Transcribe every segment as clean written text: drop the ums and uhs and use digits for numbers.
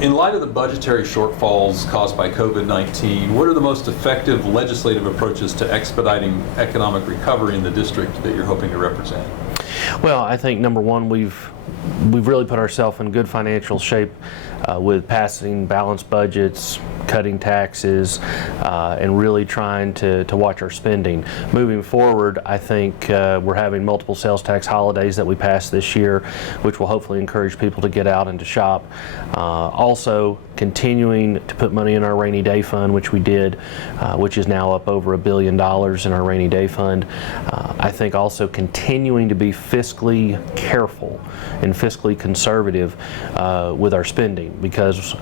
In light of the budgetary shortfalls caused by COVID-19, what are the most effective legislative approaches to expediting economic recovery in the district that you're hoping to represent? Well, I think number one, we've really put ourselves in good financial shape with passing balanced budgets, cutting taxes, and really trying to watch our spending. Moving forward, I think we're having multiple sales tax holidays that we passed this year, which will hopefully encourage people to get out and to shop. Also, continuing to put money in our rainy day fund, which we did, which is now up over $1 billion in our rainy day fund. I think also continuing to be fiscally careful and fiscally conservative with our spending, because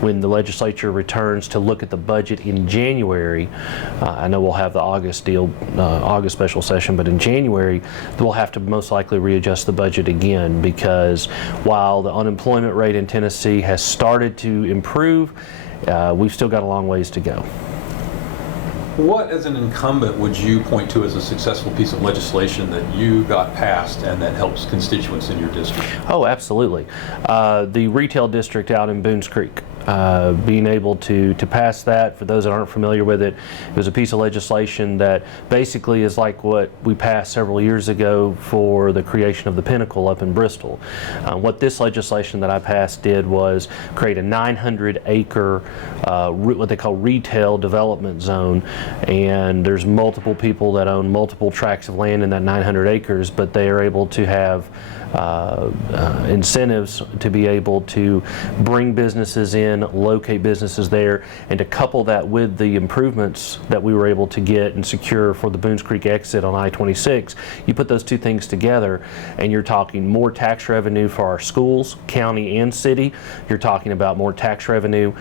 when the legislature returns to look at the budget in January, I know we'll have the August special session, but in January we'll have to most likely readjust the budget again, because while the unemployment rate in Tennessee has started to improve, we've still got a long ways to go. What, as an incumbent, would you point to as a successful piece of legislation that you got passed and that helps constituents in your district? Oh, absolutely. The retail district out in Boones Creek. Being able to pass that, for those that aren't familiar with it, it was a piece of legislation that basically is like what we passed several years ago for the creation of the Pinnacle up in Bristol. What this legislation that I passed did was create a 900-acre, what they call retail development zone, and there's multiple people that own multiple tracts of land in that 900 acres, but they are able to have incentives to be able to bring businesses in, locate businesses there, and to couple that with the improvements that we were able to get and secure for the Boones Creek exit on I-26. You put those two things together and you're talking more tax revenue for our schools, county and city. You're talking about more tax revenue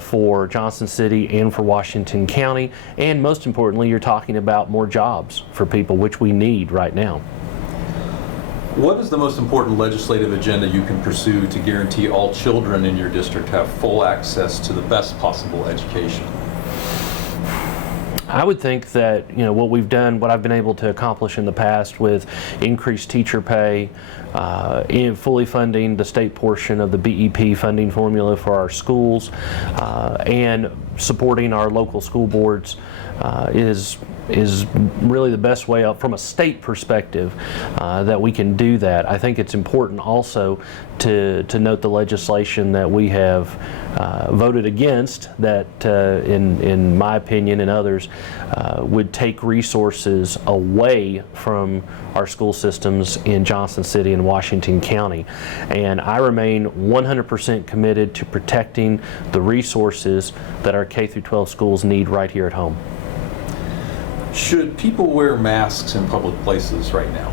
for Johnson City and for Washington County, and most importantly, you're talking about more jobs for people, which we need right now. What is the most important legislative agenda you can pursue to guarantee all children in your district have full access to the best possible education? I would think that, what we've done, what I've been able to accomplish in the past with increased teacher pay, in fully funding the state portion of the BEP funding formula for our schools, and supporting our local school boards is really the best way up from a state perspective that we can do that. I think it's important also to note the legislation that we have voted against that, in my opinion and others, would take resources away from our school systems in Johnson City and Washington County. And I remain 100% committed to protecting the resources that our K-12 schools need right here at home. Should people wear masks in public places right now?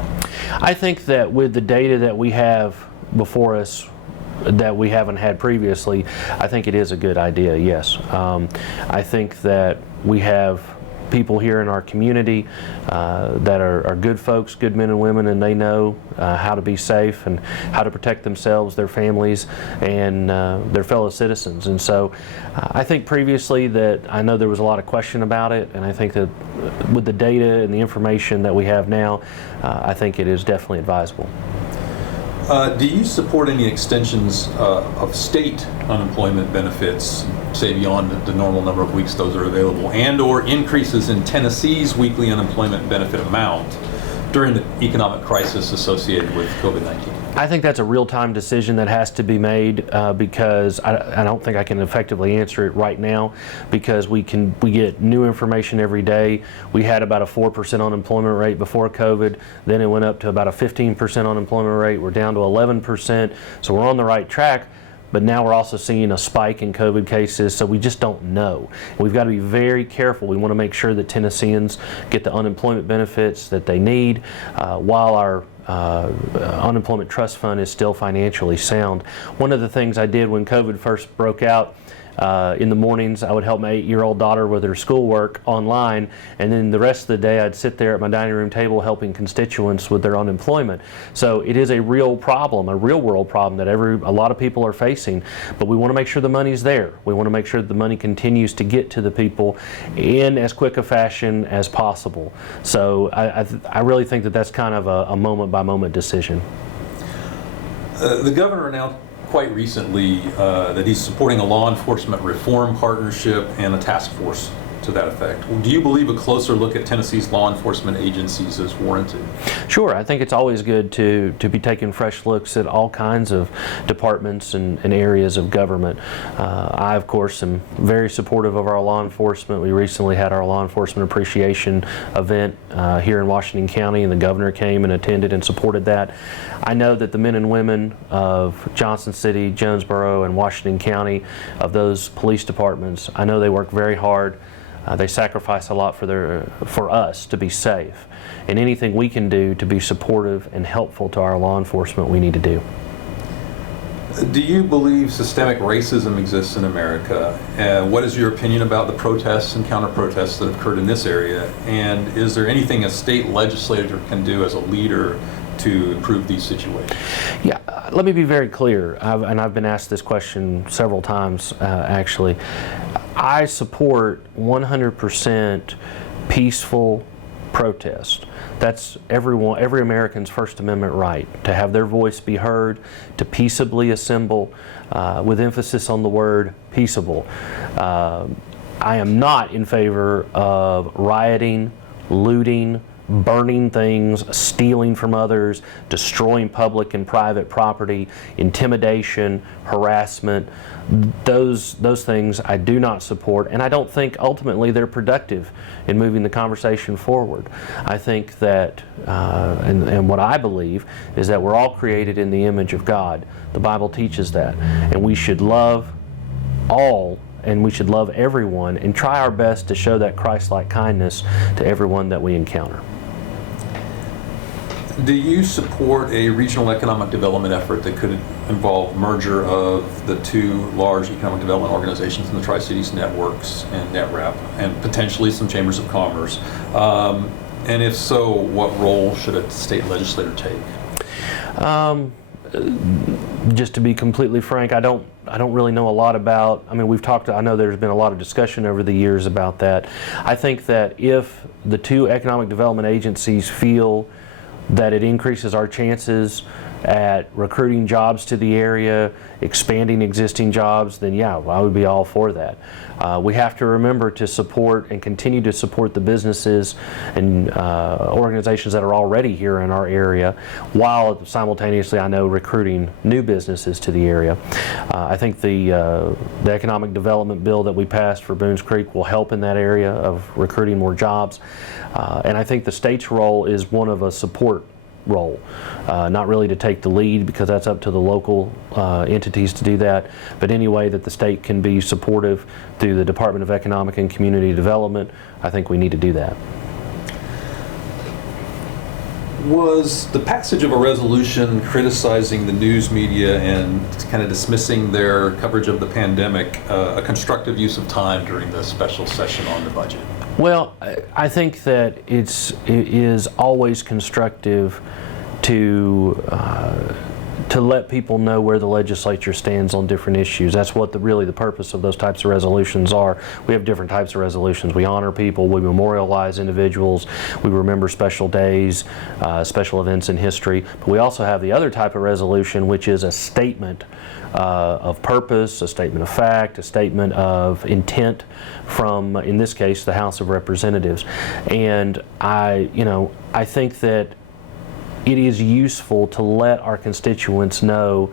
I think that with the data that we have before us that we haven't had previously, I think it is a good idea, yes. I think that we have people here in our community that are good folks, good men and women, and they know how to be safe and how to protect themselves, their families, and their fellow citizens. And so I think previously that I know there was a lot of question about it, and I think that with the data and the information that we have now, I think it is definitely advisable. Do you support any extensions of state unemployment benefits, say beyond the normal number of weeks those are available, and or increases in Tennessee's weekly unemployment benefit amount during the economic crisis associated with COVID-19? I think that's a real-time decision that has to be made because I don't think I can effectively answer it right now, because we get new information every day. We had about a 4% unemployment rate before COVID, then it went up to about a 15% unemployment rate. We're down to 11%, so we're on the right track. But now we're also seeing a spike in COVID cases, so we just don't know. We've got to be very careful. We want to make sure that Tennesseans get the unemployment benefits that they need while our unemployment trust fund is still financially sound. One of the things I did when COVID first broke out, in the mornings I would help my 8-year-old daughter with her schoolwork online, and then the rest of the day I'd sit there at my dining room table helping constituents with their unemployment. So it is a real problem, a real world problem that a lot of people are facing, but we want to make sure the money's there. We want to make sure that the money continues to get to the people in as quick a fashion as possible. So I really think that that's kind of a moment by moment decision. The governor quite recently that he's supporting a law enforcement reform partnership and a task force to that effect. Do you believe a closer look at Tennessee's law enforcement agencies is warranted? Sure. I think it's always good to be taking fresh looks at all kinds of departments and areas of government. I, of course, am very supportive of our law enforcement. We recently had our law enforcement appreciation event here in Washington County, and the governor came and attended and supported that. I know that the men and women of Johnson City, Jonesboro, and Washington County, of those police departments, I know they work very hard. They sacrifice a lot for us to be safe. And anything we can do to be supportive and helpful to our law enforcement, we need to do. Do you believe systemic racism exists in America? What is your opinion about the protests and counter-protests that have occurred in this area? And is there anything a state legislator can do as a leader to improve these situations? Yeah, let me be very clear, and I've been asked this question several times actually. I support 100% peaceful protest. That's every American's First Amendment right to have their voice be heard, to peaceably assemble, with emphasis on the word peaceable. I am not in favor of rioting, looting, burning things, stealing from others, destroying public and private property, intimidation, harassment. Those things I do not support, and I don't think ultimately they're productive in moving the conversation forward. I think that, and what I believe is that we're all created in the image of God. The Bible teaches that, and we should love all, and we should love everyone and try our best to show that Christ-like kindness to everyone that we encounter. Do you support a regional economic development effort that could involve merger of the two large economic development organizations in the Tri-Cities networks and NetRap, and potentially some chambers of commerce? And if so, what role should a state legislator take? Just to be completely frank, I don't really know a lot about. I mean, I know there's been a lot of discussion over the years about that. I think that if the two economic development agencies feel that it increases our chances at recruiting jobs to the area, expanding existing jobs, then yeah, I would be all for that. We have to remember to support and continue to support the businesses and organizations that are already here in our area, while simultaneously, I know, recruiting new businesses to the area. I think the economic development bill that we passed for Boones Creek will help in that area of recruiting more jobs. And I think the state's role is one of a support role, not really to take the lead, because that's up to the local entities to do that, but any way that the state can be supportive through the Department of Economic and Community Development, I think we need to do that. Was the passage of a resolution criticizing the news media and kind of dismissing their coverage of the pandemic a constructive use of time during the special session on the budget? Well, I think that it is always constructive to let people know where the legislature stands on different issues. That's what really the purpose of those types of resolutions are. We have different types of resolutions. We honor people, we memorialize individuals, we remember special days, special events in history, but we also have the other type of resolution, which is a statement of purpose, a statement of fact, a statement of intent from, in this case, the House of Representatives. And I think that it is useful to let our constituents know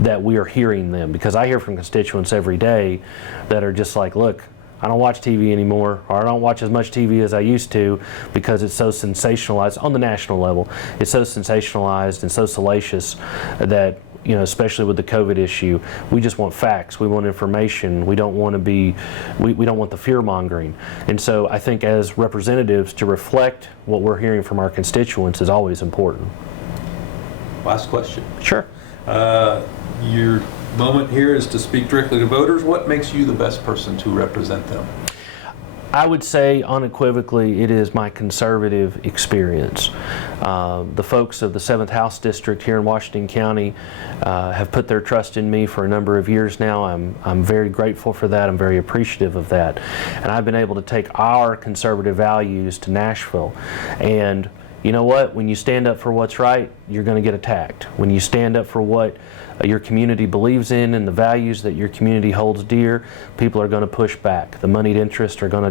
that we are hearing them, because I hear from constituents every day that are just like, look, I don't watch TV anymore, or I don't watch as much TV as I used to because it's so sensationalized on the national level. It's so sensationalized and so salacious that, especially with the COVID issue, we just want facts. We want information. We don't want to be, we don't want the fear mongering. And so I think as representatives, to reflect what we're hearing from our constituents is always important. Last question. Sure. Your moment here is to speak directly to voters. What makes you the best person to represent them? I would say unequivocally it is my conservative experience. The folks of the 7th House District here in Washington County have put their trust in me for a number of years now. I'm very grateful for that. I'm very appreciative of that. And I've been able to take our conservative values to Nashville. And you know what? When you stand up for what's right, you're going to get attacked. When you stand up for what your community believes in and the values that your community holds dear, people are going to push back. The moneyed interests are going to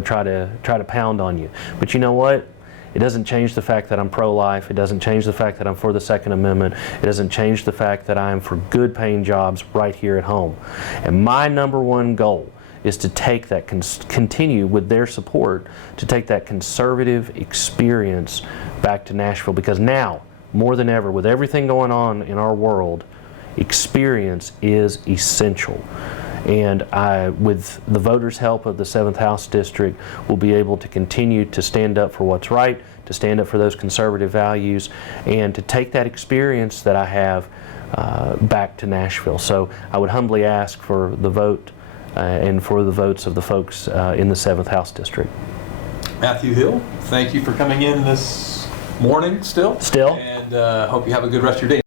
try to pound on you. But you know what? It doesn't change the fact that I'm pro-life. It doesn't change the fact that I'm for the Second Amendment. It doesn't change the fact that I am for good paying jobs right here at home. And my number one goal is to take that, continue with their support, to take that conservative experience back to Nashville, because now, more than ever, with everything going on in our world, experience is essential. And with the voters' help of the 7th House District, will be able to continue to stand up for what's right, to stand up for those conservative values, and to take that experience that I have back to Nashville. So I would humbly ask for the vote and for the votes of the folks in the 7th House District. Matthew Hill, thank you for coming in this morning still. Still. And hope you have a good rest of your day.